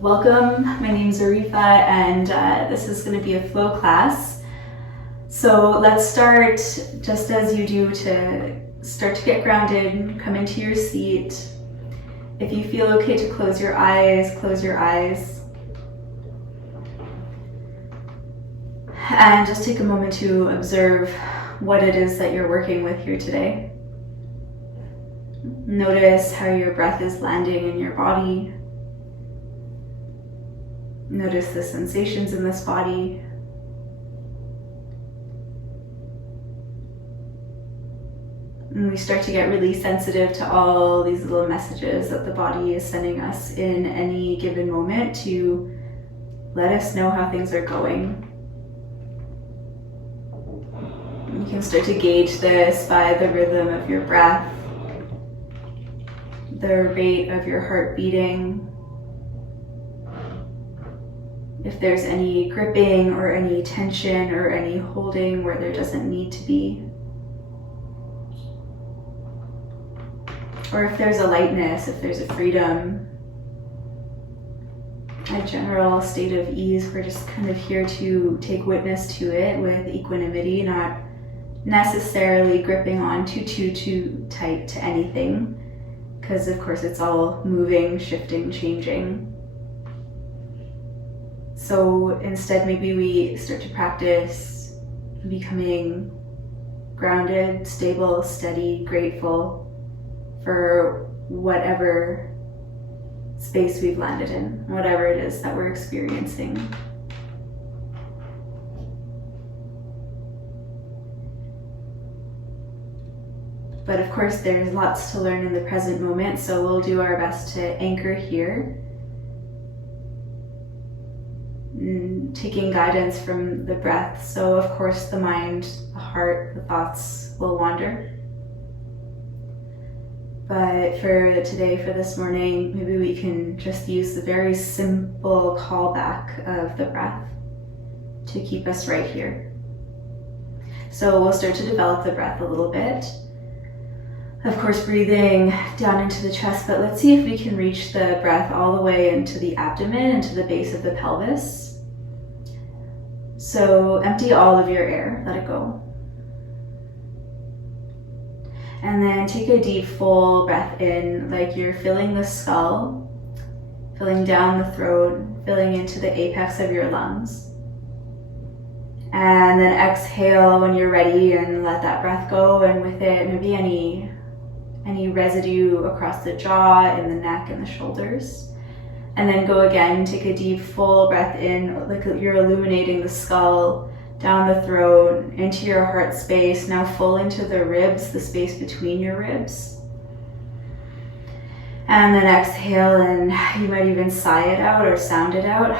Welcome, my name is Ariffa and this is going to be a flow class. So let's start just as you do to start to get grounded, come into your seat. If you feel okay to close your eyes, close your eyes. And just take a moment to observe what it is that you're working with here today. Notice how your breath is landing in your body. Notice the sensations in this body. And we start to get really sensitive to all these little messages that the body is sending us in any given moment to let us know how things are going. You can start to gauge this by the rhythm of your breath, the rate of your heart beating, if there's any gripping or any tension or any holding where there doesn't need to be. Or if there's a lightness, if there's a freedom, a general state of ease. We're just kind of here to take witness to it with equanimity, not necessarily gripping on too tight to anything, because of course it's all moving, shifting, changing. So instead, maybe we start to practice becoming grounded, stable, steady, grateful for whatever space we've landed in, whatever it is that we're experiencing. But of course, there's lots to learn in the present moment, so we'll do our best to anchor here, taking guidance from the breath. So of course the mind, the heart, the thoughts will wander. But for today, for this morning, maybe we can just use the very simple callback of the breath to keep us right here. So we'll start to develop the breath a little bit. Of course, breathing down into the chest, but let's see if we can reach the breath all the way into the abdomen, into the base of the pelvis. So empty all of your air, let it go. And then take a deep, full breath in, like you're filling the skull, filling down the throat, filling into the apex of your lungs. And then exhale when you're ready and let that breath go, and with it, maybe any residue across the jaw, in the neck, and the shoulders. And then go again, take a deep, full breath in, like you're illuminating the skull, down the throat, into your heart space, now full into the ribs, the space between your ribs. And then exhale, and you might even sigh it out or sound it out.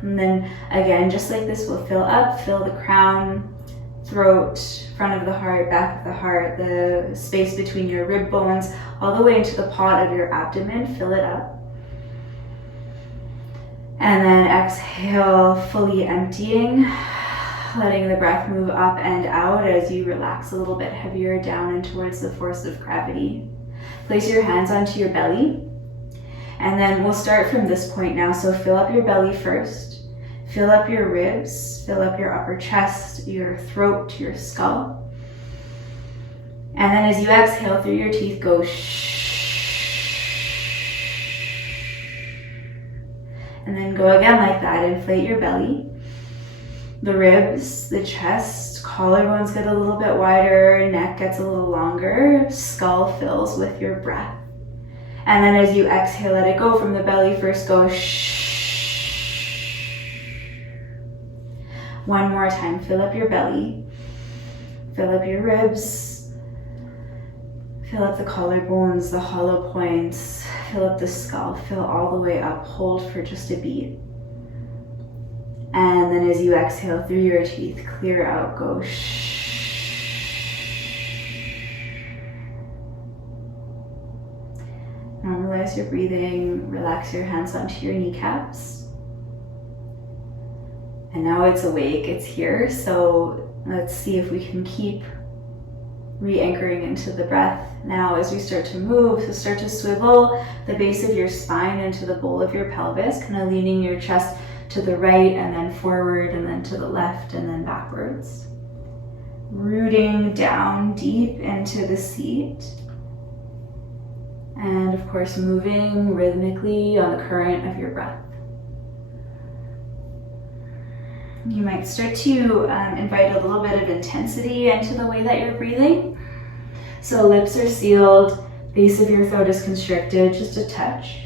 And then again, just like this, we'll fill up, fill the crown, throat, front of the heart, back of the heart, the space between your rib bones, all the way into the pot of your abdomen, fill it up. And then exhale, fully emptying, letting the breath move up and out as you relax a little bit heavier down and towards the force of gravity. Place your hands onto your belly, and then we'll start from this point now. So fill up your belly first, fill up your ribs, fill up your upper chest, your throat, your skull. And then as you exhale through your teeth, go shh. And then go again like that. Inflate your belly, the ribs, the chest, collarbones get a little bit wider, neck gets a little longer, skull fills with your breath. And then as you exhale, let it go from the belly first, go shh. One more time, fill up your belly, fill up your ribs, fill up the collarbones, the hollow points, fill up the skull, fill all the way up, hold for just a beat. And then as you exhale through your teeth, clear out, go shh. Normalize your breathing, relax your hands onto your kneecaps. And now it's awake, it's here, so let's see if we can keep re-anchoring into the breath. Now as we start to move, so start to swivel the base of your spine into the bowl of your pelvis, kind of leaning your chest to the right and then forward and then to the left and then backwards. Rooting down deep into the seat. And of course, moving rhythmically on the current of your breath. You might start to invite a little bit of intensity into the way that you're breathing. So lips are sealed, base of your throat is constricted, just a touch.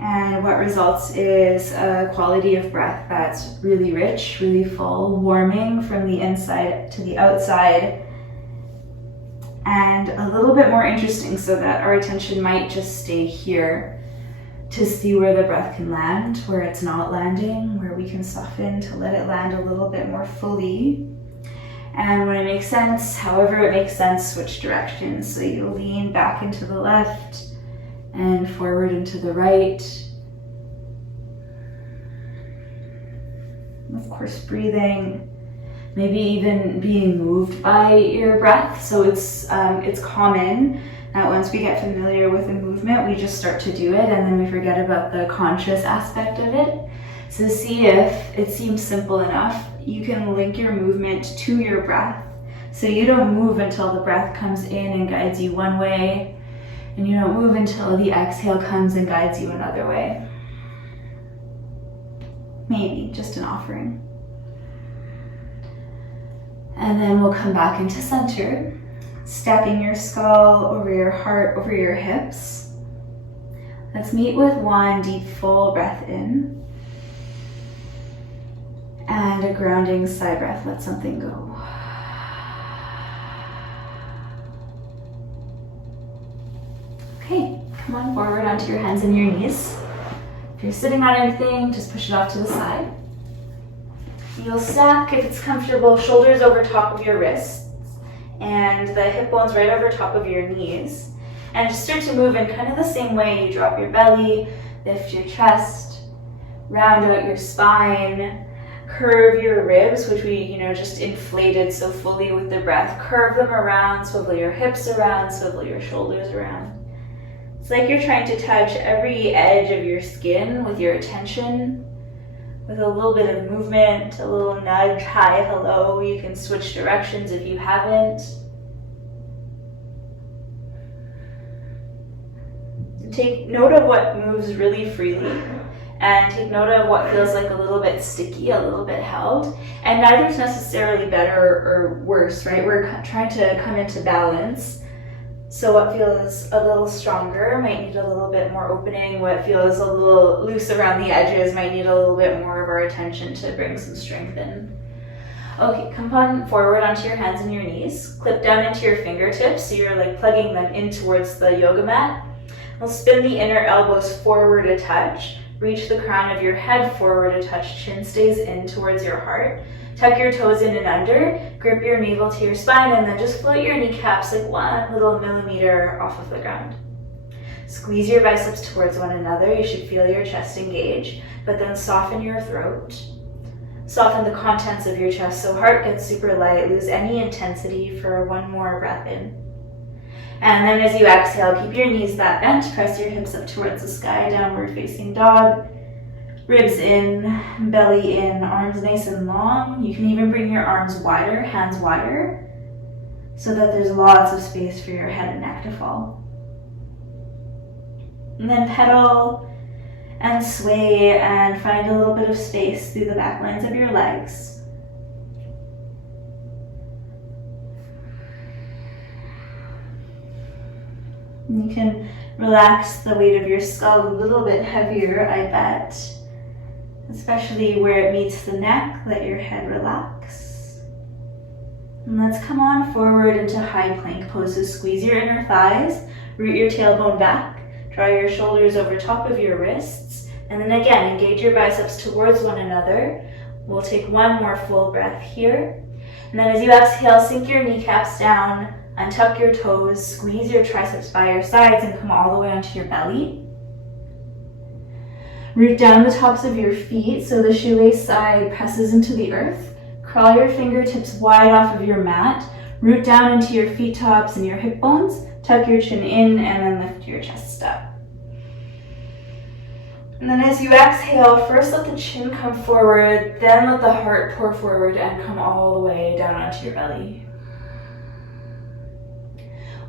And what results is a quality of breath that's really rich, really full, warming from the inside to the outside, and a little bit more interesting so that our attention might just stay here to see where the breath can land, where it's not landing, where we can soften to let it land a little bit more fully. And when it makes sense, however it makes sense, switch directions. So you lean back into the left and forward into the right. Of course, breathing, maybe even being moved by your breath. So it's common that once we get familiar with the movement, we just start to do it and then we forget about the conscious aspect of it. So see if it seems simple enough, you can link your movement to your breath. So you don't move until the breath comes in and guides you one way, and you don't move until the exhale comes and guides you another way. Maybe just an offering. And then we'll come back into center, stacking your skull over your heart, over your hips. Let's meet with one deep, full breath in. And a grounding sigh breath, let something go. Okay, come on forward onto your hands and your knees. If you're sitting on anything, just push it off to the side. You'll stack, if it's comfortable, shoulders over top of your wrists and the hip bones right over top of your knees. And just start to move in kind of the same way. You drop your belly, lift your chest, round out your spine, curve your ribs, which we just inflated so fully with the breath. Curve them around, swivel your hips around, swivel your shoulders around. It's like you're trying to touch every edge of your skin with your attention, with a little bit of movement, a little nudge, hi, hello. You can switch directions if you haven't. Take note of what moves really freely, and take note of what feels like a little bit sticky, a little bit held. And neither is necessarily better or worse, right? We're trying to come into balance. So what feels a little stronger might need a little bit more opening. What feels a little loose around the edges might need a little bit more of our attention to bring some strength in. Okay, come on forward onto your hands and your knees. Clip down into your fingertips, so you're like plugging them in towards the yoga mat. We'll spin the inner elbows forward a touch. Reach the crown of your head forward a touch. Chin stays in towards your heart. Tuck your toes in and under. Grip your navel to your spine, and then just float your kneecaps like 1 little millimeter off of the ground. Squeeze your biceps towards one another. You should feel your chest engage, but then soften your throat. Soften the contents of your chest so heart gets super light. Lose any intensity for one more breath in. And then as you exhale, keep your knees that bent. Press your hips up towards the sky, downward facing dog. Ribs in, belly in, arms nice and long. You can even bring your arms wider, hands wider, so that there's lots of space for your head and neck to fall. And then pedal and sway and find a little bit of space through the back lines of your legs. You can relax the weight of your skull a little bit heavier, I bet. Especially where it meets the neck, let your head relax. And let's come on forward into high plank poses. Squeeze your inner thighs, root your tailbone back, draw your shoulders over top of your wrists, and then again, engage your biceps towards one another. We'll take one more full breath here. And then as you exhale, sink your kneecaps down, untuck your toes, squeeze your triceps by your sides, and come all the way onto your belly. Root down the tops of your feet so the shoelace side presses into the earth. Crawl your fingertips wide off of your mat. Root down into your feet tops and your hip bones. Tuck your chin in and then lift your chest up. And then as you exhale, first let the chin come forward, then let the heart pour forward and come all the way down onto your belly.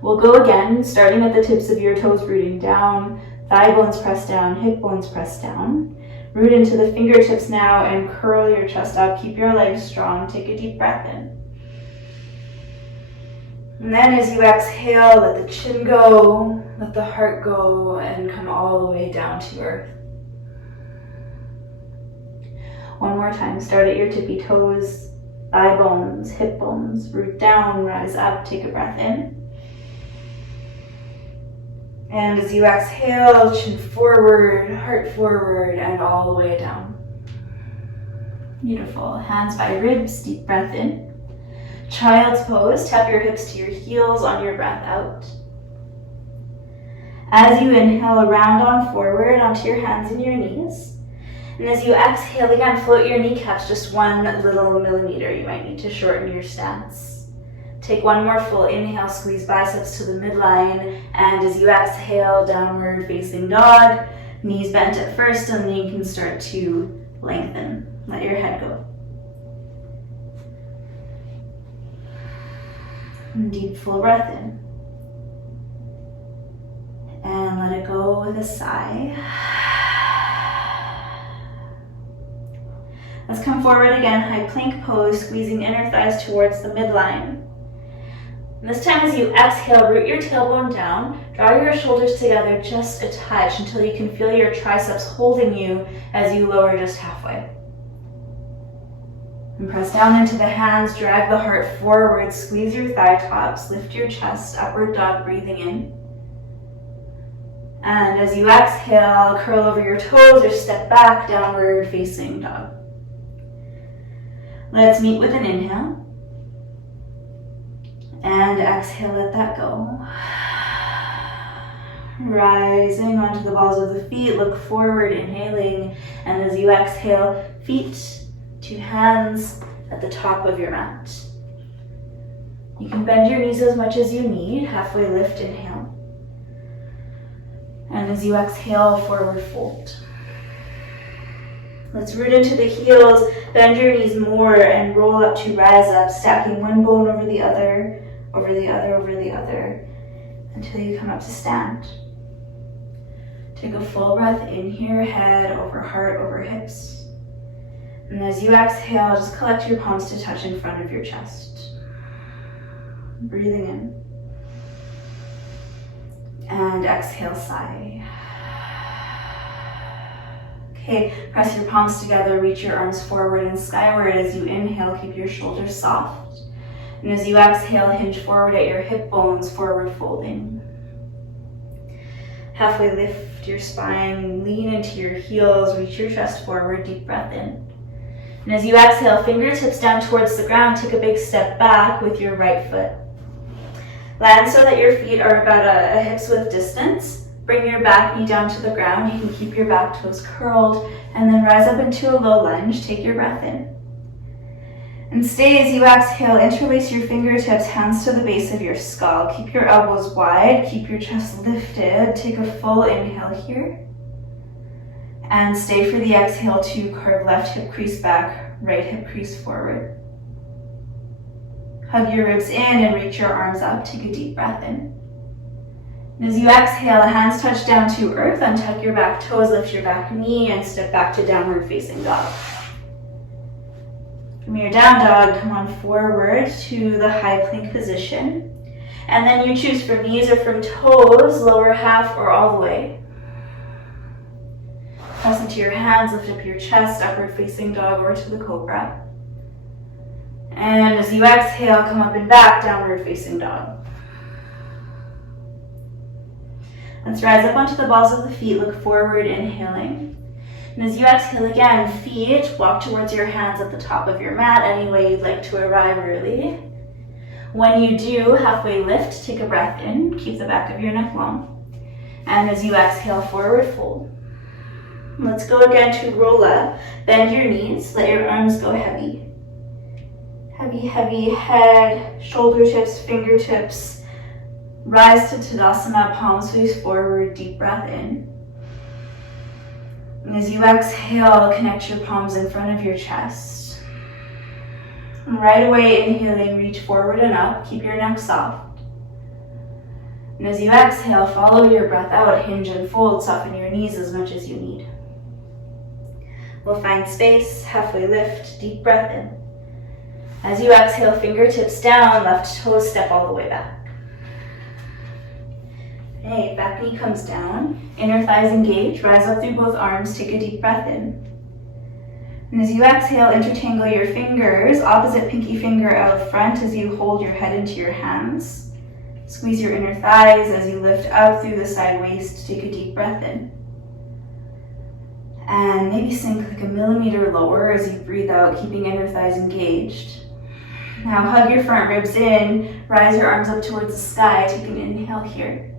We'll go again, starting at the tips of your toes, rooting down, thigh bones press down, hip bones press down. Root into the fingertips now and curl your chest up. Keep your legs strong. Take a deep breath in. And then as you exhale, let the chin go, let the heart go, and come all the way down to earth. One more time, start at your tippy toes, thigh bones, hip bones, root down, rise up, take a breath in. And as you exhale, chin forward, heart forward, and all the way down. Beautiful. Hands by ribs, deep breath in. Child's pose, tap your hips to your heels on your breath out. As you inhale, round on forward onto your hands and your knees. And as you exhale again, float your kneecaps just 1 little millimeter. You might need to shorten your stance. Take one more full inhale, squeeze biceps to the midline, and as you exhale, downward facing dog, knees bent at first, and then you can start to lengthen. Let your head go. And deep full breath in. And let it go with a sigh. Let's come forward again, high plank pose, squeezing inner thighs towards the midline. And this time as you exhale, root your tailbone down, draw your shoulders together just a touch until you can feel your triceps holding you as you lower just halfway. And press down into the hands, drag the heart forward, squeeze your thigh tops, lift your chest, upward dog, breathing in. And as you exhale, curl over your toes or step back, downward facing dog. Let's meet with an inhale. And exhale, let that go. Rising onto the balls of the feet, look forward, inhaling. And as you exhale, feet to hands at the top of your mat. You can bend your knees as much as you need. Halfway lift, inhale. And as you exhale, forward fold. Let's root into the heels, bend your knees more, and roll up to rise up, stacking one bone over the other, over the other, over the other, until you come up to stand. Take a full breath in here, head over heart, over hips. And as you exhale, just collect your palms to touch in front of your chest. Breathing in. And exhale, sigh. Okay, press your palms together, reach your arms forward and skyward. As you inhale, keep your shoulders soft. And as you exhale, hinge forward at your hip bones, forward folding. Halfway lift your spine, lean into your heels, reach your chest forward, deep breath in. And as you exhale, fingertips down towards the ground, take a big step back with your right foot. Land so that your feet are about a hip's width distance. Bring your back knee down to the ground. You can keep your back toes curled and then rise up into a low lunge. Take your breath in. And stay as you exhale. Interlace your fingertips, hands to the base of your skull. Keep your elbows wide. Keep your chest lifted. Take a full inhale here. And stay for the exhale to carve left hip crease back, right hip crease forward. Hug your ribs in and reach your arms up. Take a deep breath in. And as you exhale, hands touch down to earth, untuck your back toes, lift your back knee, and step back to downward facing dog. From your down dog, come on forward to the high plank position. And then you choose from knees or from toes, lower half or all the way. Press into your hands, lift up your chest, upward facing dog or to the cobra. And as you exhale, come up and back, downward facing dog. Let's rise up onto the balls of the feet, look forward, inhaling. And as you exhale again, feet, walk towards your hands at the top of your mat, any way you'd like to arrive really. When you do, halfway lift, take a breath in, keep the back of your neck long. And as you exhale, forward fold. Let's go again to roll up, bend your knees, let your arms go heavy. Heavy, heavy head, shoulder tips, fingertips. Rise to Tadasana, palms face forward, deep breath in. And as you exhale, connect your palms in front of your chest. And right away, inhaling, reach forward and up, keep your neck soft. And as you exhale, follow your breath out, hinge and fold, soften your knees as much as you need. We'll find space, halfway lift, deep breath in. As you exhale, fingertips down, left toes step all the way back. Okay, back knee comes down, inner thighs engage, rise up through both arms, take a deep breath in. And as you exhale, intertangle your fingers, opposite pinky finger out front as you hold your head into your hands. Squeeze your inner thighs as you lift up through the side waist, take a deep breath in. And maybe sink like a millimeter lower as you breathe out, keeping inner thighs engaged. Now hug your front ribs in, rise your arms up towards the sky, take an inhale here.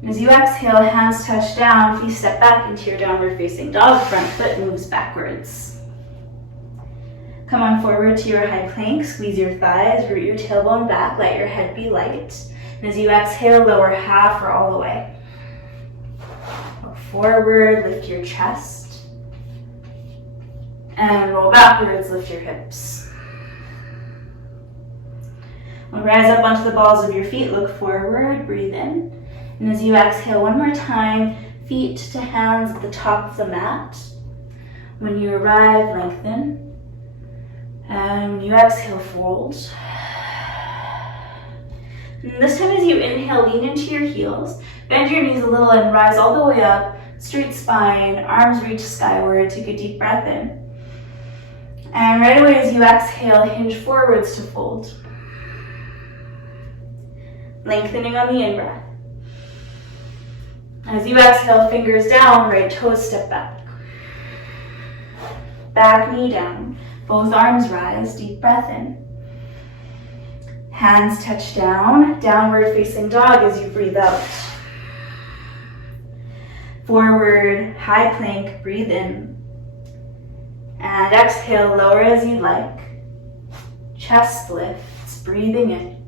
And as you exhale, hands touch down, feet step back into your downward facing dog, front foot moves backwards. Come on forward to your high plank, squeeze your thighs, root your tailbone back, let your head be light. And as you exhale, lower half or all the way. Look forward, lift your chest. And roll backwards, lift your hips. We'll rise up onto the balls of your feet, look forward, breathe in. And as you exhale one more time, feet to hands at the top of the mat. When you arrive, lengthen. And when you exhale, fold. And this time as you inhale, lean into your heels. Bend your knees a little and rise all the way up. Straight spine, arms reach skyward. Take a deep breath in. And right away as you exhale, hinge forwards to fold. Lengthening on the in-breath. As you exhale, fingers down, right toes step back. Back knee down, both arms rise, deep breath in. Hands touch down, downward facing dog as you breathe out. Forward, high plank, breathe in. And exhale, lower as you like. Chest lifts, breathing in.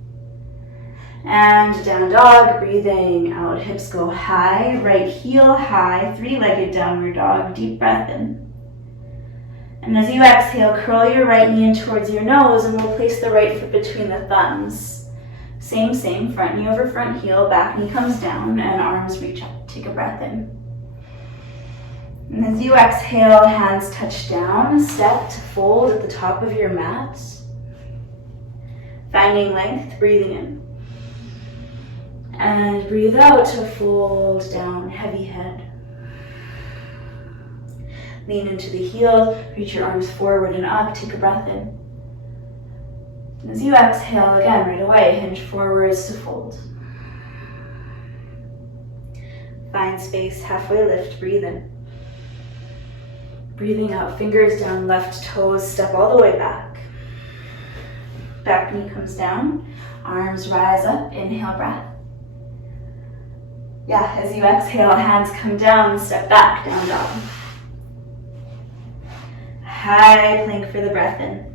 And down dog, breathing out, hips go high, right heel high, three-legged downward dog, deep breath in. And as you exhale, curl your right knee in towards your nose and we'll place the right foot between the thumbs. Same, front knee over front heel, back knee comes down and arms reach up. Take a breath in. And as you exhale, hands touch down, step to fold at the top of your mat. Finding length, breathing in. And breathe out to fold down, heavy head. Lean into the heels, reach your arms forward and up, take a breath in. And as you exhale, again, right away, hinge forwards to fold. Find space, halfway lift, breathe in. Breathing out, fingers down, left toes, step all the way back. Back knee comes down, arms rise up, inhale, breath. Yeah, as you exhale, hands come down, step back, down dog. High plank for the breath in.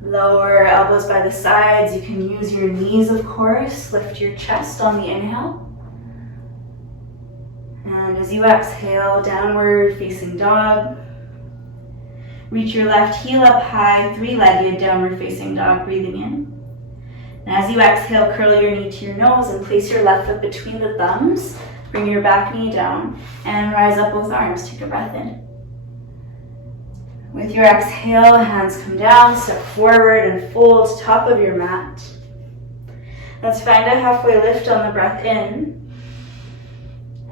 Lower elbows by the sides. You can use your knees, of course. Lift your chest on the inhale. And as you exhale, downward facing dog. Reach your left heel up high, three-legged downward facing dog, breathing in. And as you exhale, curl your knee to your nose and place your left foot between the thumbs. Bring your back knee down and rise up both arms. Take a breath in. With your exhale, hands come down, step forward and fold top of your mat. Let's find a halfway lift on the breath in.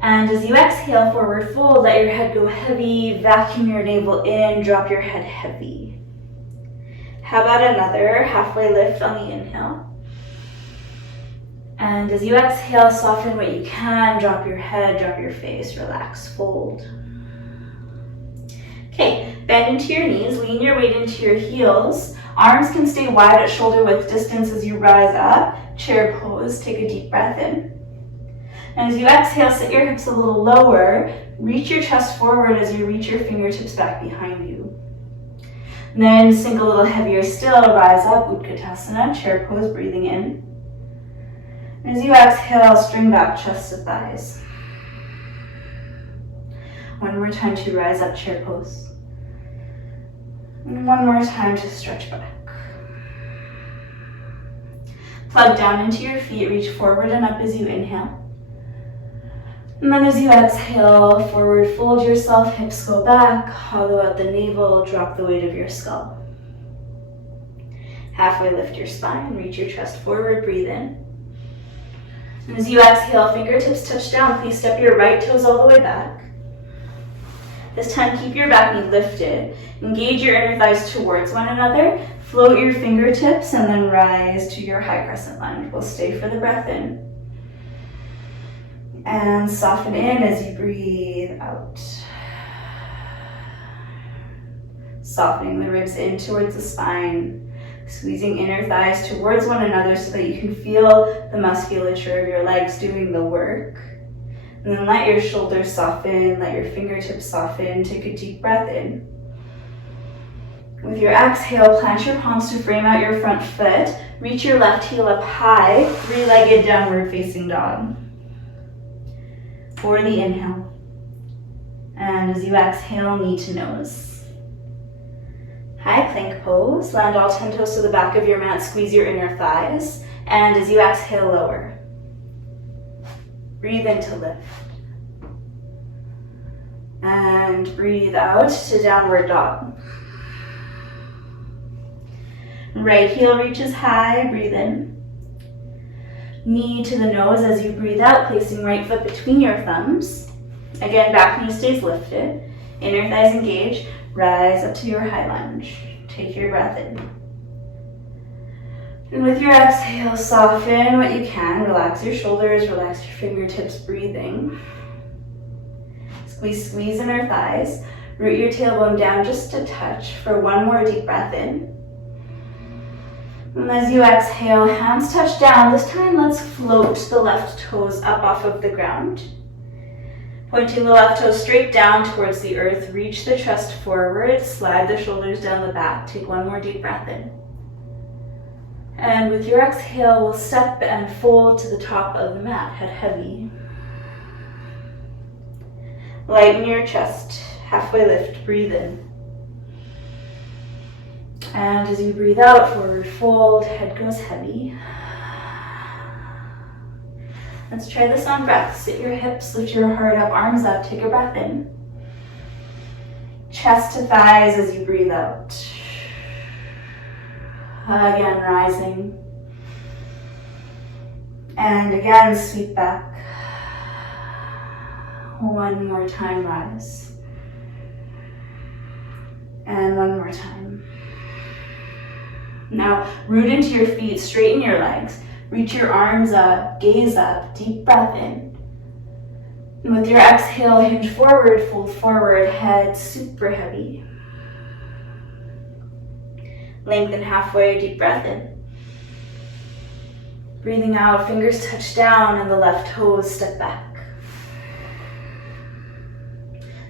And as you exhale, forward fold, let your head go heavy, vacuum your navel in, drop your head heavy. How about another halfway lift on the inhale? And as you exhale, soften what you can, drop your head, drop your face, relax, fold. Okay, bend into your knees, lean your weight into your heels. Arms can stay wide at shoulder width distance as you rise up. Chair pose, take a deep breath in. And as you exhale, sit your hips a little lower. Reach your chest forward as you reach your fingertips back behind you. And then sink a little heavier still, rise up, Utkatasana, chair pose, breathing in. And as you exhale, string back chest to thighs. One more time to rise up, chair pose. And one more time to stretch back. Plug down into your feet, reach forward and up as you inhale. And then as you exhale, forward fold yourself, hips go back, hollow out the navel, drop the weight of your skull. Halfway lift your spine, reach your chest forward, breathe in. And as you exhale, fingertips touch down, please step your right toes all the way back. This time, keep your back knee lifted. Engage your inner thighs towards one another. Float your fingertips and then rise to your high crescent lunge. We'll stay for the breath in. And soften in as you breathe out. Softening the ribs in towards the spine. Squeezing inner thighs towards one another so that you can feel the musculature of your legs doing the work. And then let your shoulders soften, let your fingertips soften. Take a deep breath in. With your exhale, plant your palms to frame out your front foot. Reach your left heel up high, three-legged downward facing dog. For the inhale. And as you exhale, knee to nose. High plank pose. Land all 10 toes to the back of your mat. Squeeze your inner thighs. And as you exhale, lower. Breathe in to lift. And breathe out to downward dog. Right heel reaches high, breathe in. Knee to the nose as you breathe out, placing right foot between your thumbs. Again, back knee stays lifted. Inner thighs engage. Rise up to your high lunge. Take your breath in. And with your exhale, soften what you can. Relax your shoulders, relax your fingertips, breathing. Squeeze inner thighs. Root your tailbone down just a touch for one more deep breath in. And as you exhale, hands touch down. This time, let's float the left toes up off of the ground. Pointing the left toe straight down towards the earth. Reach the chest forward. Slide the shoulders down the back. Take one more deep breath in. And with your exhale, we'll step and fold to the top of the mat, head heavy. Lighten your chest, halfway lift, breathe in. And as you breathe out, forward fold, head goes heavy. Let's try this on breath. Sit your hips, lift your heart up, arms up, take a breath in. Chest to thighs as you breathe out. Again, rising. And again, sweep back. One more time, rise. And one more time. Now, root into your feet, straighten your legs. Reach your arms up, gaze up, deep breath in. And with your exhale, hinge forward, fold forward, head super heavy. Lengthen halfway, deep breath in. Breathing out, fingers touch down and the left toes step back.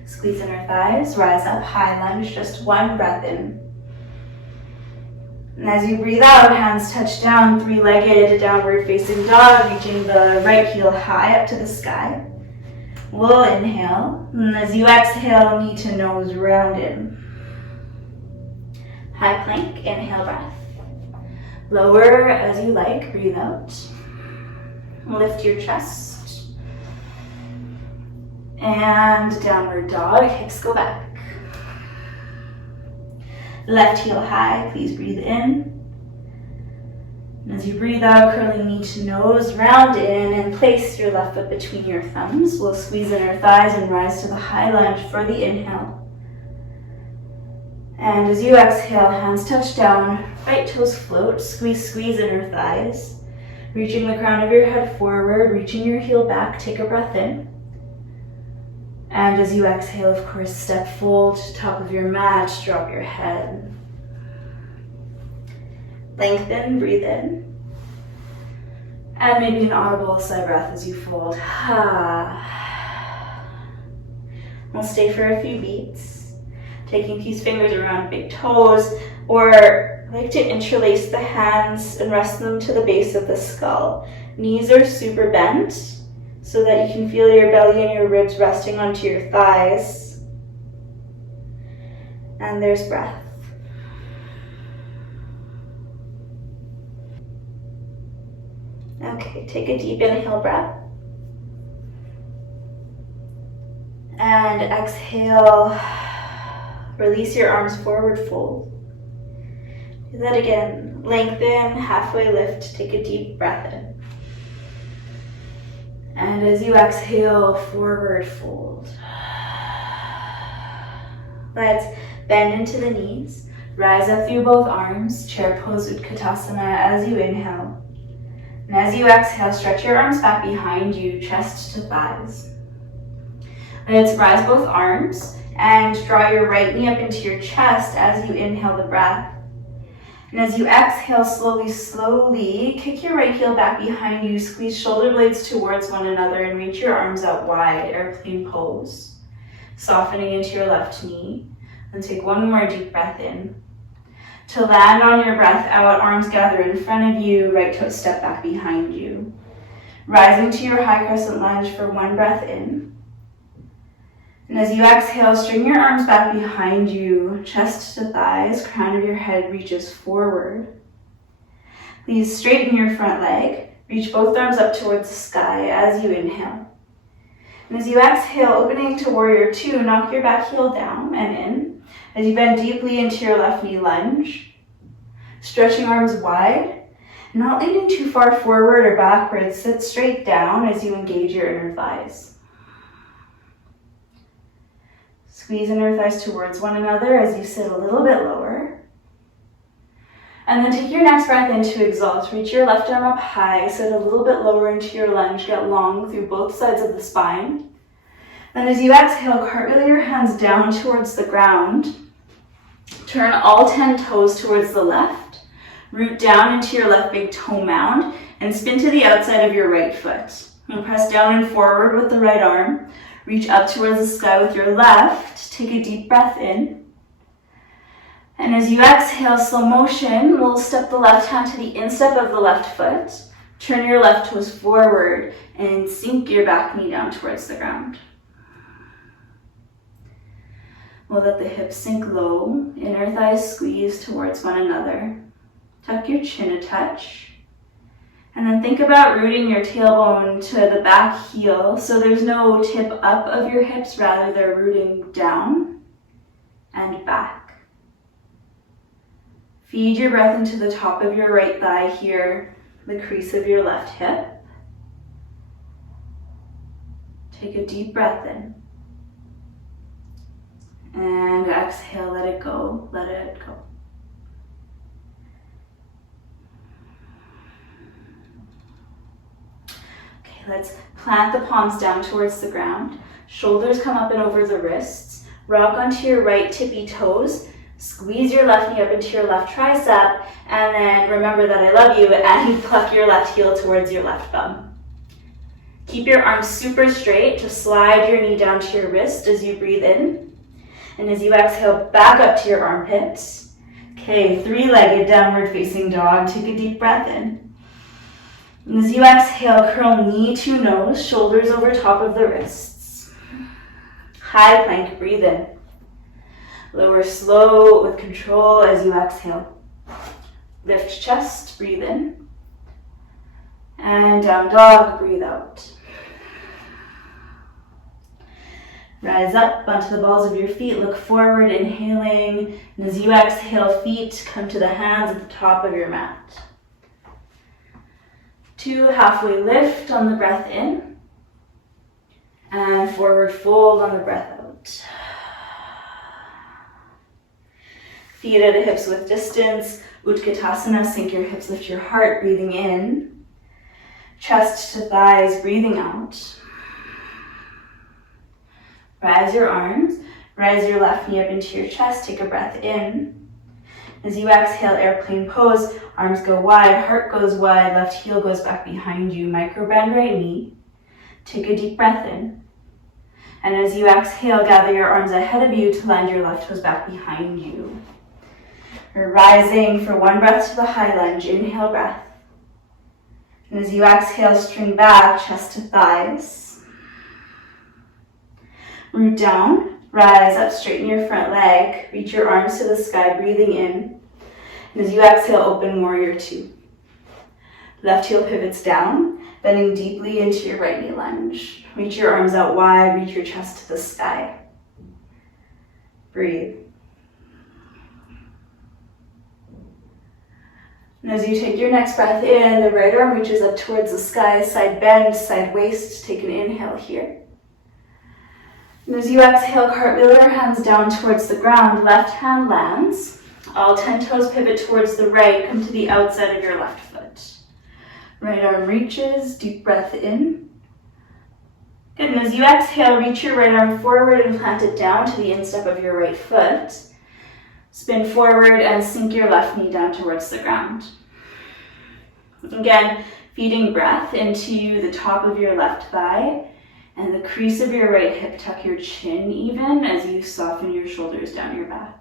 Squeeze inner thighs, rise up, high lunge, just one breath in. And as you breathe out, hands touch down, three-legged downward facing dog, reaching the right heel high up to the sky. We'll inhale, and as you exhale, knee to nose, round in. High plank, inhale breath. Lower as you like, breathe out. Lift your chest. And downward dog, hips go back. Left heel high, please breathe in. And as you breathe out, curling knee to nose, round in and place your left foot between your thumbs. We'll squeeze inner thighs and rise to the high lunge for the inhale. And as you exhale, hands touch down, right toes float, squeeze inner thighs. Reaching the crown of your head forward, reaching your heel back, take a breath in. And as you exhale, of course, step fold, top of your mat, drop your head. Lengthen, breathe in. And maybe an audible sigh breath as you fold. We'll stay for a few beats. taking these fingers around big toes, or I like to interlace the hands and rest them to the base of the skull. Knees are super bent so that you can feel your belly and your ribs resting onto your thighs. And there's breath. Okay, take a deep inhale breath. And exhale, release your arms forward, fold. Do that again. Lengthen, halfway lift, take a deep breath in. And as you exhale, forward fold. Let's bend into the knees. Rise up through both arms, chair pose Utkatasana as you inhale. And as you exhale, stretch your arms back behind you, chest to thighs. Let's rise both arms and draw your right knee up into your chest as you inhale the breath. And as you exhale, slowly kick your right heel back behind you, squeeze shoulder blades towards one another and reach your arms out wide, airplane pose. Softening into your left knee. And take one more deep breath in. To land on your breath out, arms gather in front of you, right toes step back behind you. Rising to your high crescent lunge for one breath in. And as you exhale, string your arms back behind you, chest to thighs, crown of your head reaches forward. Please straighten your front leg, reach both arms up towards the sky as you inhale. And as you exhale, opening to warrior two, knock your back heel down and in. As you bend deeply into your left knee lunge, stretching arms wide, not leaning too far forward or backwards, sit straight down as you engage your inner thighs. Squeeze inner thighs towards one another as you sit a little bit lower. And then take your next breath in to exalt. Reach your left arm up high, sit a little bit lower into your lunge, get long through both sides of the spine. Then as you exhale, cartwheel your hands down towards the ground. Turn all 10 toes towards the left. Root down into your left big toe mound and spin to the outside of your right foot. And press down and forward with the right arm. Reach up towards the sky with your left. Take a deep breath in. And as you exhale, slow motion, we'll step the left hand to the instep of the left foot. Turn your left toes forward and sink your back knee down towards the ground. We'll let the hips sink low, inner thighs squeeze towards one another. Tuck your chin a touch. And then think about rooting your tailbone to the back heel so there's no tip up of your hips, rather they're rooting down and back. Feed your breath into the top of your right thigh here, the crease of your left hip. Take a deep breath in. And exhale, let it go, let it go. Let's plant the palms down towards the ground. Shoulders come up and over the wrists. Rock onto your right tippy toes. Squeeze your left knee up into your left tricep. And then remember that I love you and pluck your left heel towards your left bum. Keep your arms super straight. Just slide your knee down to your wrist as you breathe in. And as you exhale, back up to your armpits. Okay, three-legged downward facing dog. Take a deep breath in. And as you exhale, curl knee to nose, shoulders over top of the wrists. High plank, breathe in. Lower slow with control as you exhale. Lift chest, breathe in. And down dog, breathe out. Rise up onto the balls of your feet, look forward, inhaling. And as you exhale, feet come to the hands at the top of your mat. 2 halfway lift on the breath in. And forward fold on the breath out. Feet at the hips width distance. Utkatasana, sink your hips, lift your heart, breathing in. Chest to thighs, breathing out. Rise your arms, rise your left knee up into your chest, take a breath in. As you exhale, airplane pose, arms go wide, heart goes wide, left heel goes back behind you, micro bend right knee. Take a deep breath in. And as you exhale, gather your arms ahead of you to land your left toes back behind you. We're rising for one breath to the high lunge. Inhale, breath. And as you exhale, string back, chest to thighs. Root down, rise up, straighten your front leg. Reach your arms to the sky, breathing in. And as you exhale, open warrior two. Left heel pivots down, bending deeply into your right knee lunge. Reach your arms out wide, reach your chest to the sky. Breathe. And as you take your next breath in, the right arm reaches up towards the sky, side bend, side waist. Take an inhale here. And as you exhale, cartwheel your hands down towards the ground. Left hand lands. All 10 toes pivot towards the right. Come to the outside of your left foot. Right arm reaches, deep breath in. Good, and as you exhale, reach your right arm forward and plant it down to the instep of your right foot. Spin forward and sink your left knee down towards the ground. Again, feeding breath into the top of your left thigh and the crease of your right hip. Tuck your chin even as you soften your shoulders down your back.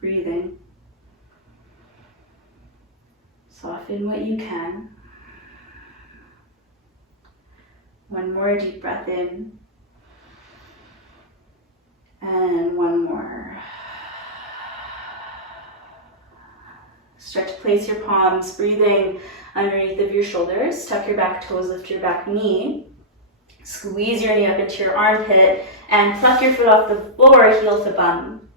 Breathing. Soften what you can. One more deep breath in. And one more. Start to place your palms, breathing underneath of your shoulders. Tuck your back toes, lift your back knee. Squeeze your knee up into your armpit and pluck your foot off the floor, heel to bum.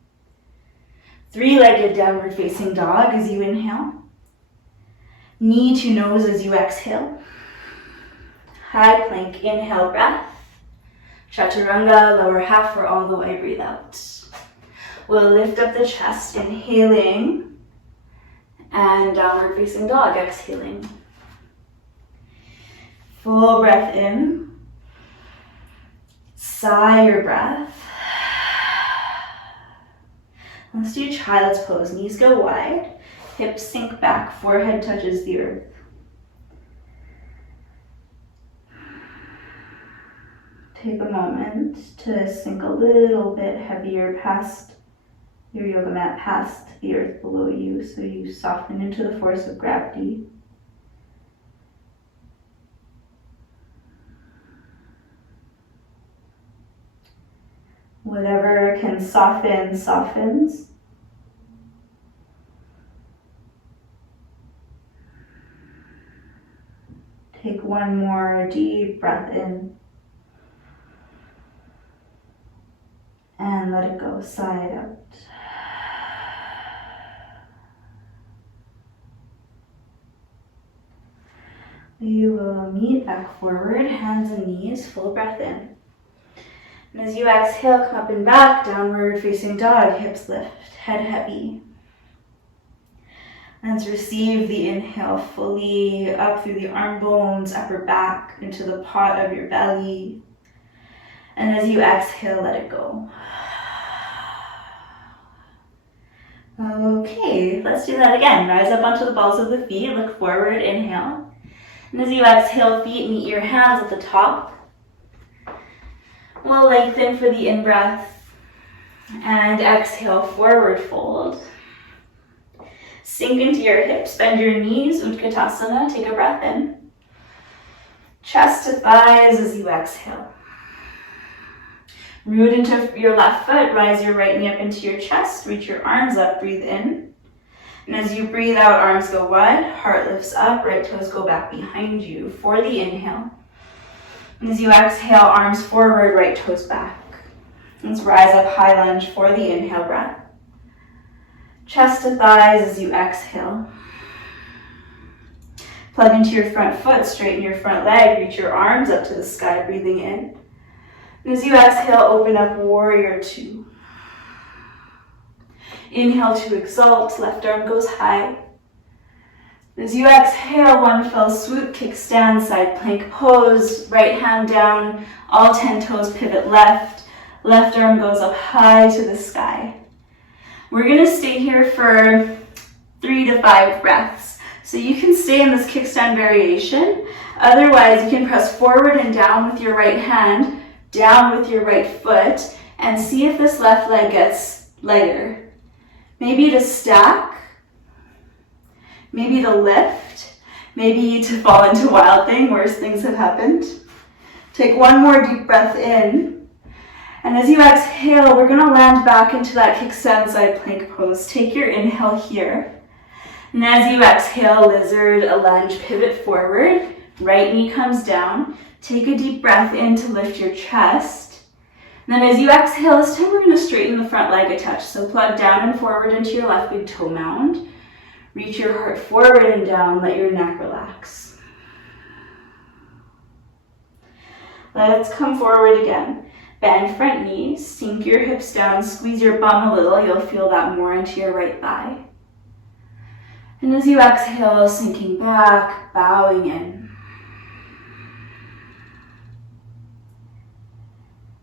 Three-legged downward facing dog as you inhale. Knee to nose as you exhale. High plank, inhale, breath. Chaturanga, lower half or all the way, breathe out. We'll lift up the chest, inhaling. And downward facing dog, exhaling. Full breath in. Sigh your breath. Let's do child's pose. Knees go wide, hips sink back, forehead touches the earth. Take a moment to sink a little bit heavier past your yoga mat, past the earth below you, so you soften into the force of gravity. Whatever can soften, softens. Take one more deep breath in. And let it go, side out. We will meet back forward, hands and knees, full breath in. And as you exhale, come up and back, downward facing dog, hips lift, head heavy. Let's receive the inhale fully up through the arm bones, upper back, into the pot of your belly. And as you exhale, let it go. Okay, let's do that again. Rise up onto the balls of the feet, look forward, inhale. And as you exhale, feet meet your hands at the top. We'll lengthen for the in-breath and exhale, forward fold. Sink into your hips, bend your knees, Utkatasana, take a breath in. Chest to thighs as you exhale. Root into your left foot, rise your right knee up into your chest, reach your arms up, breathe in. And as you breathe out, arms go wide, heart lifts up, right toes go back behind you for the inhale. And as you exhale, arms forward, right toes back. Let's rise up, high lunge for the inhale breath. Chest to thighs as you exhale. Plug into your front foot, straighten your front leg, reach your arms up to the sky, breathing in. And as you exhale, open up, warrior two. Inhale to exalt, left arm goes high. As you exhale, one fell swoop, kickstand, side plank pose, right hand down, all 10 toes pivot left, left arm goes up high to the sky. We're gonna stay here for 3 to 5 breaths. So you can stay in this kickstand variation. Otherwise, you can press forward and down with your right hand, down with your right foot, and see if this left leg gets lighter. Maybe to stack, maybe to lift, maybe to fall into Wild Thing, worse things have happened. Take one more deep breath in. And as you exhale, we're gonna land back into that kickstand side plank pose. Take your inhale here. And as you exhale, lizard, a lunge, pivot forward. Right knee comes down. Take a deep breath in to lift your chest. And then as you exhale, this time we're gonna straighten the front leg a touch. So plug down and forward into your left big toe mound. Reach your heart forward and down, let your neck relax. Let's come forward again. Bend front knees, sink your hips down, squeeze your bum a little. You'll feel that more into your right thigh. And as you exhale, sinking back, bowing in.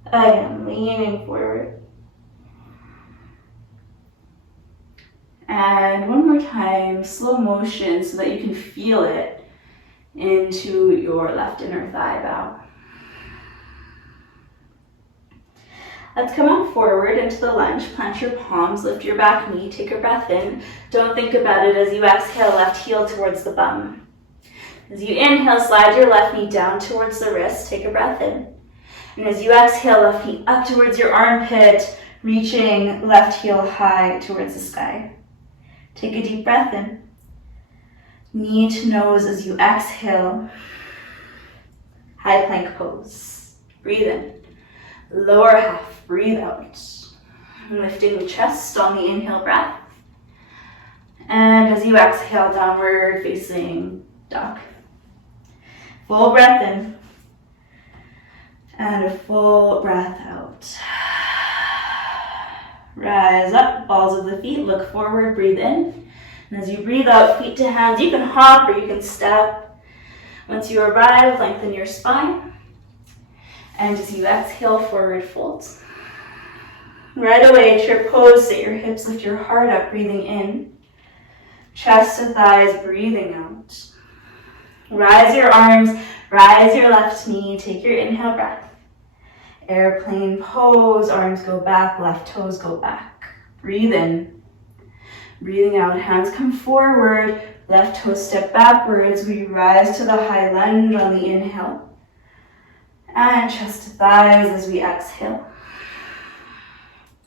Again, leaning forward. And one more time, slow motion so that you can feel it into your left inner thigh bow. Let's come on forward into the lunge. Plant your palms, lift your back knee, take a breath in. Don't think about it as you exhale, left heel towards the bum. As you inhale, slide your left knee down towards the wrist, take a breath in. And as you exhale, left knee up towards your armpit, reaching left heel high towards the sky. Take a deep breath in. Knee to nose as you exhale. High plank pose. Breathe in. Lower half, breathe out. Lifting the chest on the inhale breath. And as you exhale, downward facing dog. Full breath in. And a full breath out. Rise up, balls of the feet, look forward, breathe in. And as you breathe out, feet to hands, you can hop or you can step. Once you arrive, lengthen your spine. And as you exhale, forward fold. Right away, chair pose, sit your hips, lift your heart up, breathing in. Chest to thighs, breathing out. Rise your arms, rise your left knee, take your inhale breath. Airplane pose, arms go back, left toes go back. Breathe in. Breathing out, hands come forward, left toes step backwards. We rise to the high lunge on the inhale. And chest to thighs as we exhale.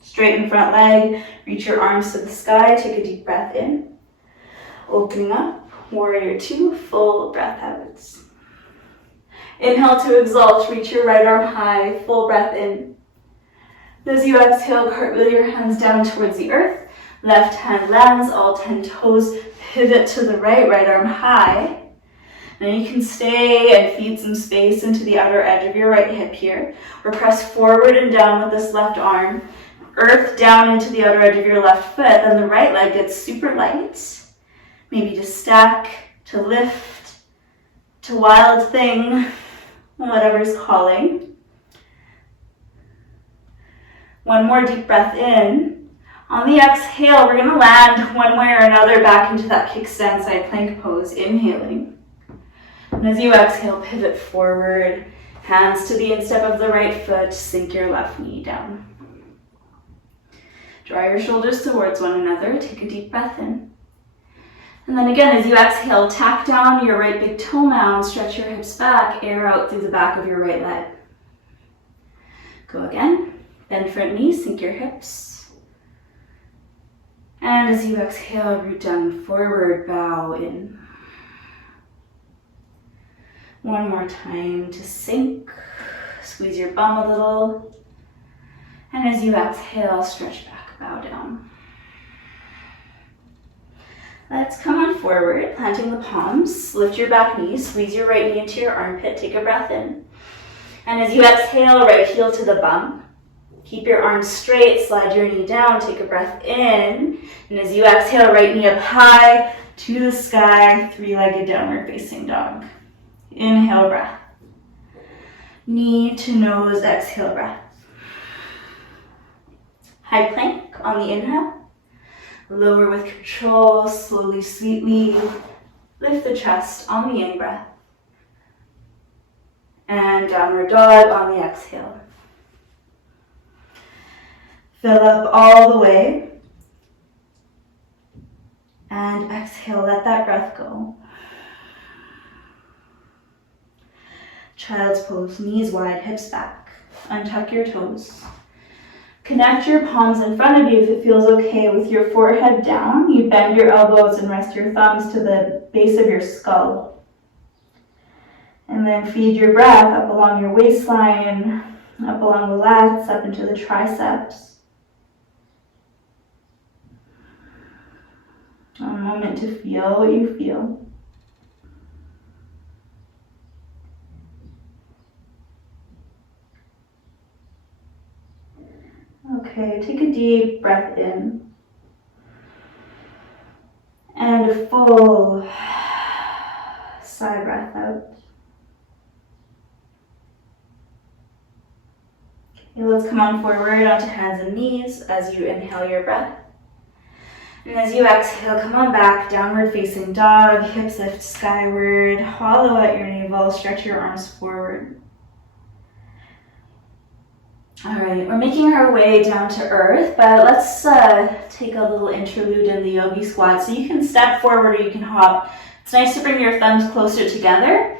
Straighten front leg, reach your arms to the sky, take a deep breath in. Opening up, warrior two, full breath out. Inhale to exalt, reach your right arm high, full breath in. As you exhale, cartwheel your hands down towards the earth. Left hand lands, all 10 toes, pivot to the right, right arm high. Then you can stay and feed some space into the outer edge of your right hip here. Or press forward and down with this left arm. Earth down into the outer edge of your left foot. Then the right leg gets super light. Maybe to stack, to lift, to wild thing, whatever's calling. One more deep breath in. On the exhale, we're gonna land one way or another back into that kickstand side plank pose, inhaling. And as you exhale, pivot forward, hands to the instep of the right foot, sink your left knee down. Draw your shoulders towards one another, take a deep breath in. And then again, as you exhale, tack down your right big toe mound, stretch your hips back, air out through the back of your right leg. Go again, bend front knee, sink your hips. And as you exhale, root down forward, bow in. One more time to sink, squeeze your bum a little. And as you exhale, stretch back, bow down. Let's come on forward, planting the palms, lift your back knee, squeeze your right knee into your armpit, take a breath in. And as you exhale, right heel to the bum. Keep your arms straight, slide your knee down, take a breath in. And as you exhale, right knee up high to the sky, three-legged downward facing dog. Inhale, breath. Knee to nose, exhale, breath. High plank on the inhale. Lower with control, slowly, sweetly. Lift the chest on the in-breath. And downward dog on the exhale. Fill up all the way. And exhale, let that breath go. Child's pose, knees wide, hips back. Untuck your toes. Connect your palms in front of you if it feels okay with your forehead down. You bend your elbows and rest your thumbs to the base of your skull. And then feed your breath up along your waistline, up along the lats, up into the triceps. A moment to feel what you feel. Okay, take a deep breath in. And a full sigh breath out. Okay, let's come on forward onto hands and knees as you inhale your breath. And as you exhale, come on back, downward facing dog, hips lift skyward, hollow out your navel, stretch your arms forward. All right, we're making our way down to earth, but let's take a little interlude in the yogi squat. So you can step forward or you can hop. It's nice to bring your thumbs closer together.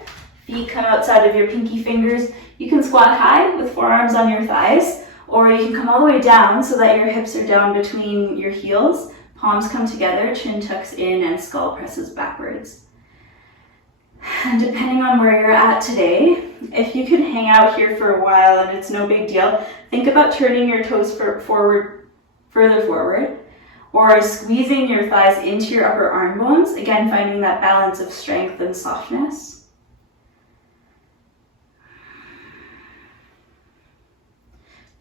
Feet come outside of your pinky fingers. You can squat high with forearms on your thighs, or you can come all the way down so that your hips are down between your heels. Palms come together, chin tucks in, and skull presses backwards. And depending on where you're at today, if you can hang out here for a while and it's no big deal, think about turning your toes further forward, or squeezing your thighs into your upper arm bones, again finding that balance of strength and softness.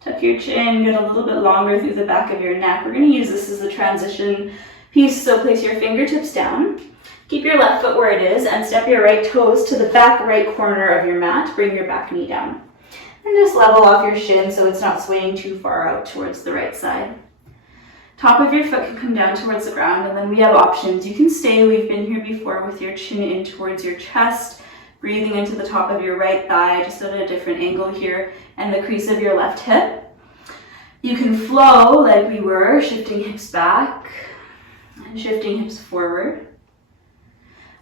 Tuck your chin, get a little bit longer through the back of your neck. We're going to use this as a transition piece, so place your fingertips down. Keep your left foot where it is and step your right toes to the back right corner of your mat. Bring your back knee down. And just level off your shin so it's not swaying too far out towards the right side. Top of your foot can come down towards the ground, and then we have options. You can stay, we've been here before, with your chin in towards your chest, breathing into the top of your right thigh, just at a different angle here, and the crease of your left hip. You can flow like we were, shifting hips back and shifting hips forward.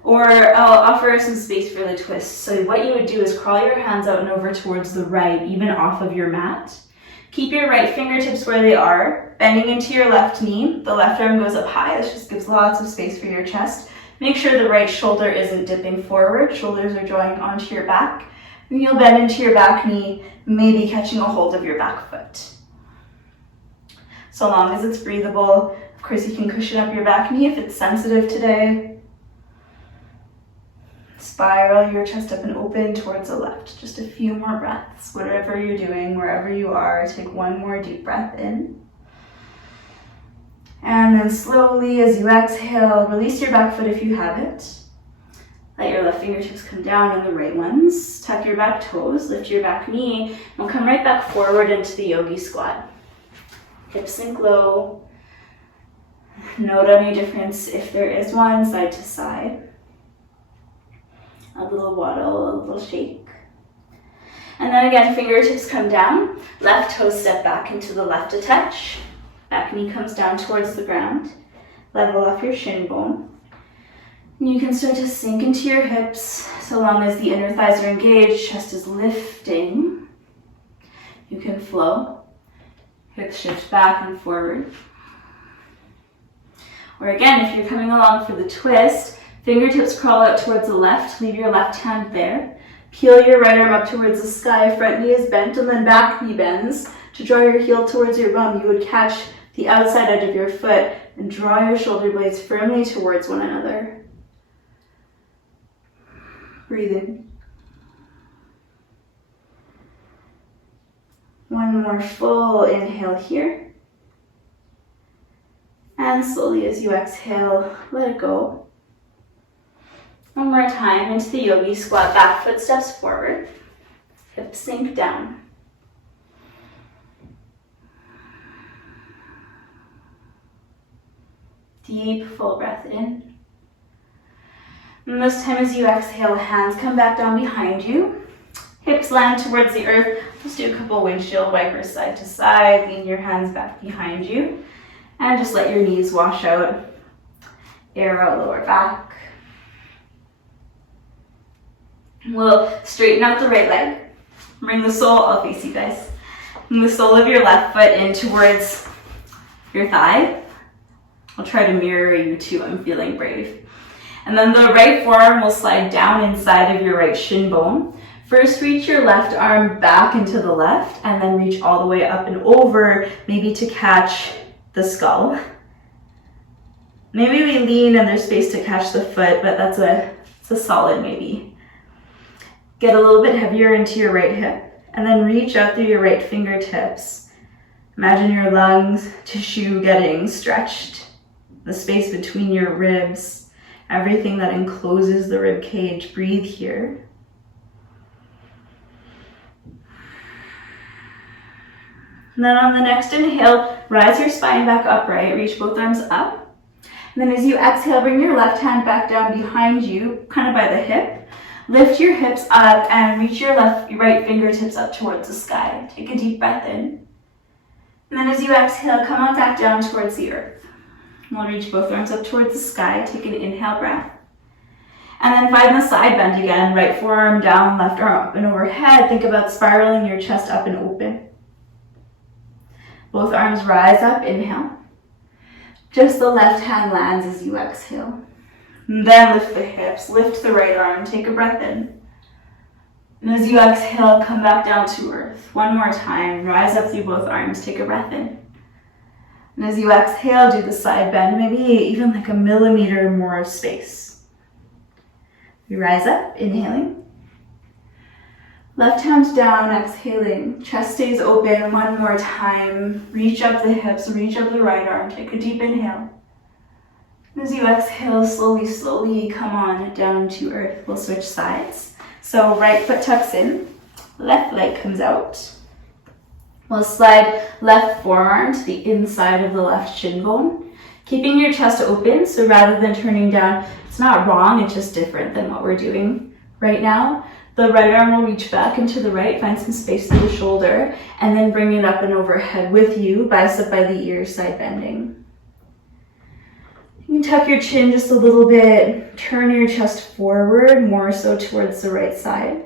Or I'll offer some space for the twist. So what you would do is crawl your hands out and over towards the right, even off of your mat. Keep your right fingertips where they are, bending into your left knee. The left arm goes up high. This just gives lots of space for your chest. Make sure the right shoulder isn't dipping forward. Shoulders are drawing onto your back. And you'll bend into your back knee, maybe catching a hold of your back foot. So long as it's breathable. Of course, you can cushion up your back knee if it's sensitive today. Spiral your chest up and open towards the left. Just a few more breaths. Whatever you're doing, wherever you are, take one more deep breath in. And then slowly, as you exhale, release your back foot if you have it. Let your left fingertips come down on the right ones. Tuck your back toes, lift your back knee, and we'll come right back forward into the yogi squat. Hips sink low. Note any difference, if there is one, side to side. A little waddle, a little shake. And then again, fingertips come down. Left toes step back into the left to touch. Back knee comes down towards the ground. Level off your shin bone. And you can start to sink into your hips so long as the inner thighs are engaged, chest is lifting. You can flow. Hips shift back and forward. Or again, if you're coming along for the twist, fingertips crawl out towards the left, leave your left hand there. Peel your right arm up towards the sky, front knee is bent, and then back knee bends. To draw your heel towards your bum, you would catch the outside edge of your foot and draw your shoulder blades firmly towards one another. Breathe in. One more full inhale here. And slowly as you exhale, let it go. One more time into the yogi squat, back foot steps forward, hips sink down. Deep full breath in. And this time as you exhale, hands come back down behind you. Hips land towards the earth. Just do a couple windshield wipers side to side. Lean your hands back behind you. And just let your knees wash out. Air out lower back. We'll straighten out the right leg. Bring the sole, I'll face you guys. Bring the sole of your left foot in towards your thigh. I'll try to mirror you too, I'm feeling brave. And then the right forearm will slide down inside of your right shin bone. First, reach your left arm back into the left, and then reach all the way up and over, maybe to catch the skull. Maybe we lean and there's space to catch the foot, but it's a solid maybe. Get a little bit heavier into your right hip, and then reach out through your right fingertips. Imagine your lungs, tissue getting stretched, the space between your ribs, everything that encloses the rib cage. Breathe here. And then on the next inhale, rise your spine back upright, reach both arms up. And then as you exhale, bring your left hand back down behind you, kind of by the hip. Lift your hips up and reach your right fingertips up towards the sky. Take a deep breath in. And then as you exhale, come on back down towards the earth. We'll reach both arms up towards the sky. Take an inhale breath. And then find the side bend again. Right forearm down, left arm up and overhead. Think about spiraling your chest up and open. Both arms rise up, inhale. Just the left hand lands as you exhale. And then lift the hips, lift the right arm, take a breath in. And as you exhale, come back down to earth. One more time, rise up through both arms, take a breath in. And as you exhale, do the side bend, maybe even like a millimeter more of space. You rise up, inhaling. Left hand down, exhaling. Chest stays open. One more time. Reach up the hips, reach up the right arm. Take a deep inhale. As you exhale, slowly come on down to earth. We'll switch sides. So right foot tucks in, left leg comes out. We'll slide left forearm to the inside of the left shin bone, keeping your chest open. So rather than turning down, it's not wrong, it's just different than what we're doing right now. The right arm will reach back into the right, find some space through the shoulder, and then bring it up and overhead with you, bicep by the ear, side bending. You can tuck your chin just a little bit, turn your chest forward, more so towards the right side.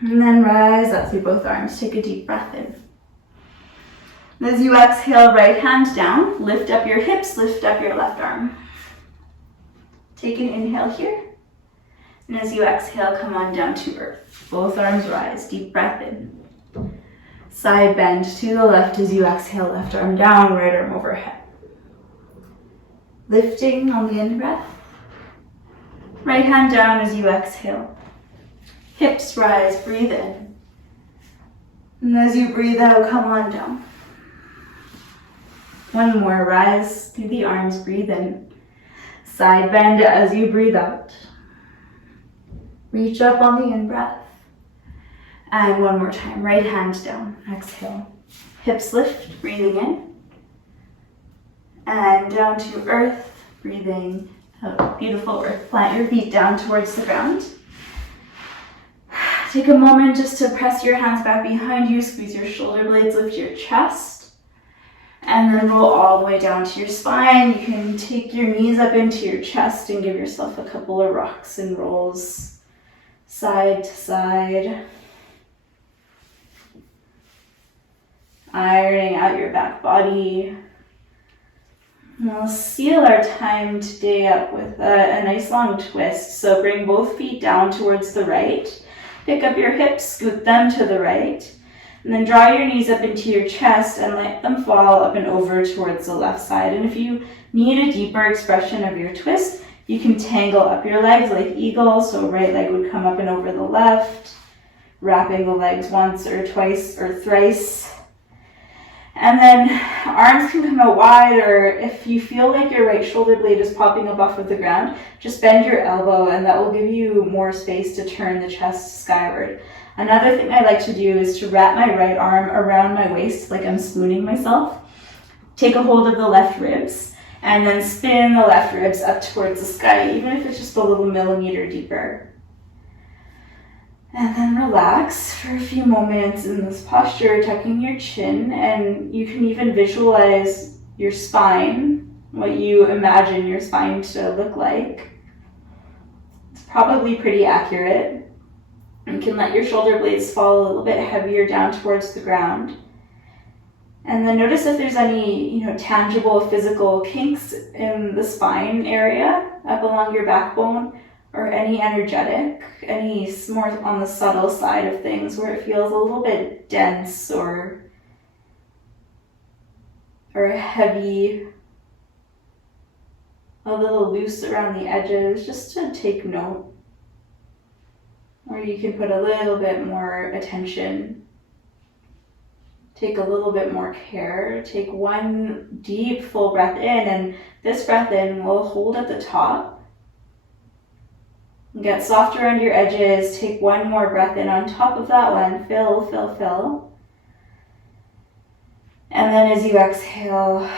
And then rise up through both arms, take a deep breath in. As you exhale, right hand down, lift up your hips, lift up your left arm. Take an inhale here. And as you exhale, come on down to earth. Both arms rise, deep breath in. Side bend to the left as you exhale, left arm down, right arm overhead. Lifting on the in-breath. Right hand down as you exhale. Hips rise, breathe in. And as you breathe out, come on down. One more, rise through the arms, breathe in. Side bend as you breathe out. Reach up on the in-breath. And one more time, right hand down, exhale. Hips lift, breathing in. And down to earth, breathing out. Beautiful earth. Plant your feet down towards the ground. Take a moment just to press your hands back behind you, squeeze your shoulder blades, lift your chest. And then roll all the way down to your spine. You can take your knees up into your chest and give yourself a couple of rocks and rolls side to side. Ironing out your back body. And we'll seal our time today up with a nice long twist. So bring both feet down towards the right. Pick up your hips, scoot them to the right. And then draw your knees up into your chest and let them fall up and over towards the left side. And if you need a deeper expression of your twist, you can tangle up your legs like eagle. So right leg would come up and over the left, wrapping the legs once or twice or thrice. And then arms can come out wide, or if you feel like your right shoulder blade is popping up off of the ground, just bend your elbow and that will give you more space to turn the chest skyward. Another thing I like to do is to wrap my right arm around my waist like I'm spooning myself. Take a hold of the left ribs And then spin the left ribs up towards the sky, even if it's just a little millimeter deeper. And then relax for a few moments in this posture, tucking your chin, and you can even visualize your spine, what you imagine your spine to look like. It's probably pretty accurate. You can let your shoulder blades fall a little bit heavier down towards the ground. And then notice if there's any, tangible physical kinks in the spine area, up along your backbone, or any energetic, any more on the subtle side of things where it feels a little bit dense or heavy, a little loose around the edges, just to take note. Or you can put a little bit more attention, take a little bit more care. Take one deep, full breath in, and this breath in will hold at the top. Get soft around your edges. Take one more breath in on top of that one. Fill, fill, fill. And then as you exhale,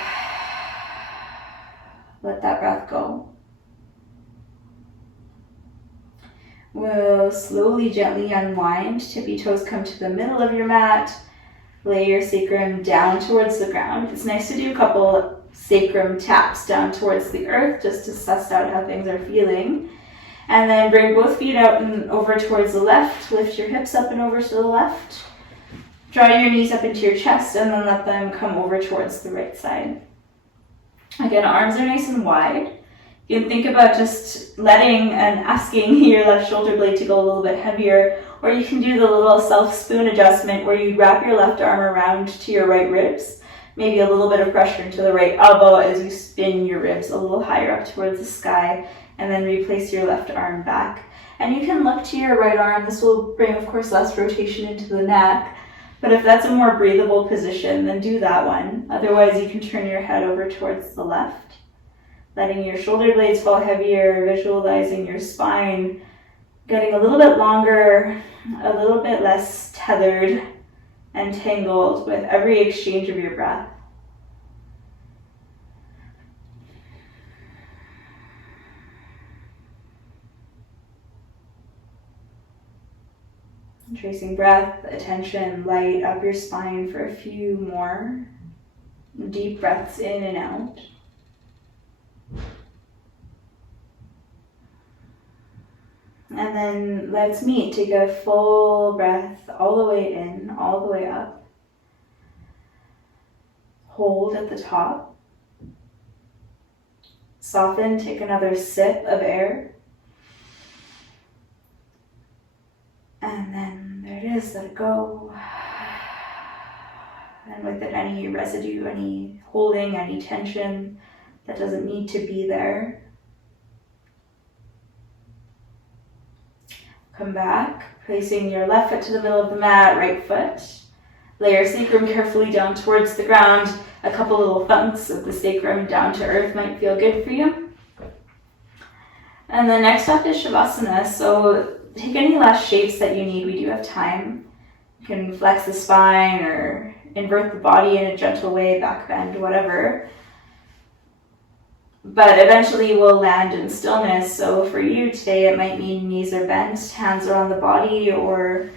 let that breath go. We'll slowly, gently unwind. Tippy toes come to the middle of your mat. Lay your sacrum down towards the ground. It's nice to do a couple sacrum taps down towards the earth just to suss out how things are feeling. And then bring both feet out and over towards the left. Lift your hips up and over to the left. Draw your knees up into your chest and then let them come over towards the right side. Again, arms are nice and wide. You can think about just letting and asking your left shoulder blade to go a little bit heavier, or you can do the little self-spoon adjustment where you wrap your left arm around to your right ribs, maybe a little bit of pressure into the right elbow as you spin your ribs a little higher up towards the sky, and then replace your left arm back. And you can look to your right arm. This will bring, of course, less rotation into the neck, but if that's a more breathable position, then do that one. Otherwise, you can turn your head over towards the left, letting your shoulder blades fall heavier, visualizing your spine getting a little bit longer, a little bit less tethered and tangled with every exchange of your breath. Tracing breath, attention, light up your spine for a few more deep breaths in and out. And then let's meet. Take a full breath all the way in, all the way up. Hold at the top. Soften, take another sip of air. And then there it is, let it go. And with it, any residue, any holding, any tension that doesn't need to be there. Come back, placing your left foot to the middle of the mat, right foot. Lay your sacrum carefully down towards the ground. A couple little thumps of the sacrum down to earth might feel good for you. And then next up is Shavasana. So take any last shapes that you need. We do have time. You can flex the spine or invert the body in a gentle way, back bend, whatever. But eventually we'll land in stillness. So for you today, it might mean knees are bent, hands are on the body, or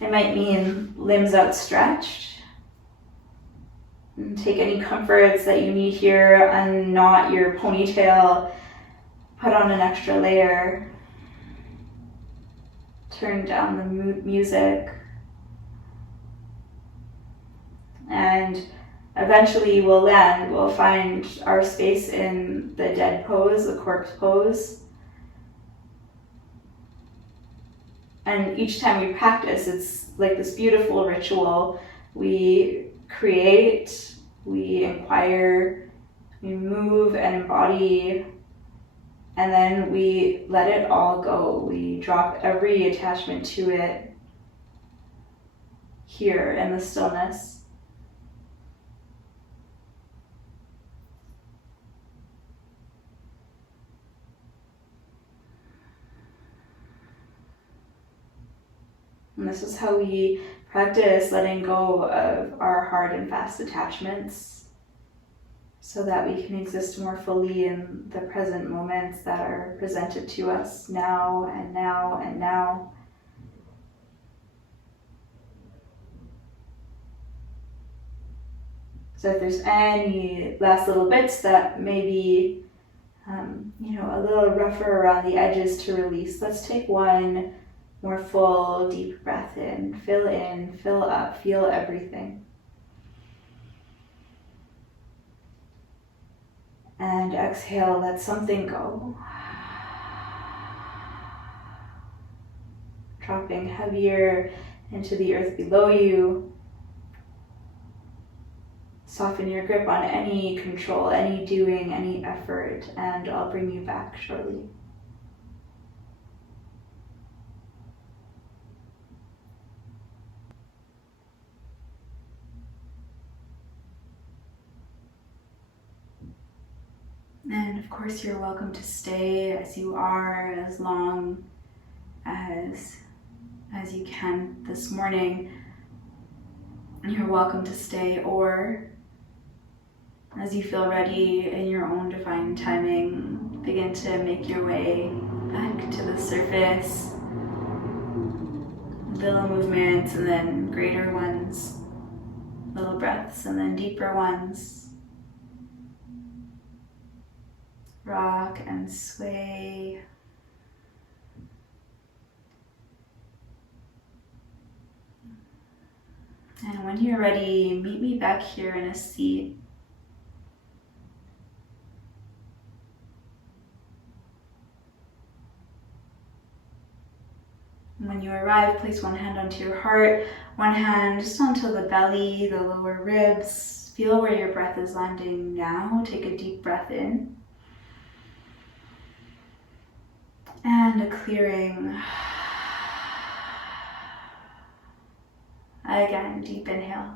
it might mean limbs outstretched. And take any comforts that you need here, unknot your ponytail, put on an extra layer, turn down the music, and eventually we'll land. We'll find our space in the dead pose, the corpse pose. And each time we practice, it's like this beautiful ritual. We create, we inquire, we move and embody, and then we let it all go. We drop every attachment to it here in the stillness. And this is how we practice letting go of our hard and fast attachments. so that we can exist more fully in the present moments that are presented to us now and now and now. So if there's any last little bits that maybe, a little rougher around the edges to release, let's take one more full, deep breath in, fill up, feel everything. And exhale, let something go. Dropping heavier into the earth below you. Soften your grip on any control, any doing, any effort, and I'll bring you back shortly. And of course, you're welcome to stay as you are as long as you can this morning. You're welcome to stay, or as you feel ready in your own divine timing, begin to make your way back to the surface. Little movements and then greater ones. Little breaths and then deeper ones. Rock and sway. And when you're ready, meet me back here in a seat. When you arrive, place one hand onto your heart, one hand just onto the belly, the lower ribs. Feel where your breath is landing now. Take a deep breath in. And a clearing. Again, deep inhale.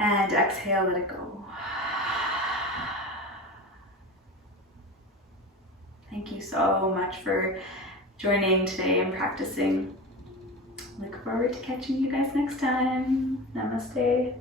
And exhale, let it go. Thank you so much for joining today and practicing. Look forward to catching you guys next time. Namaste.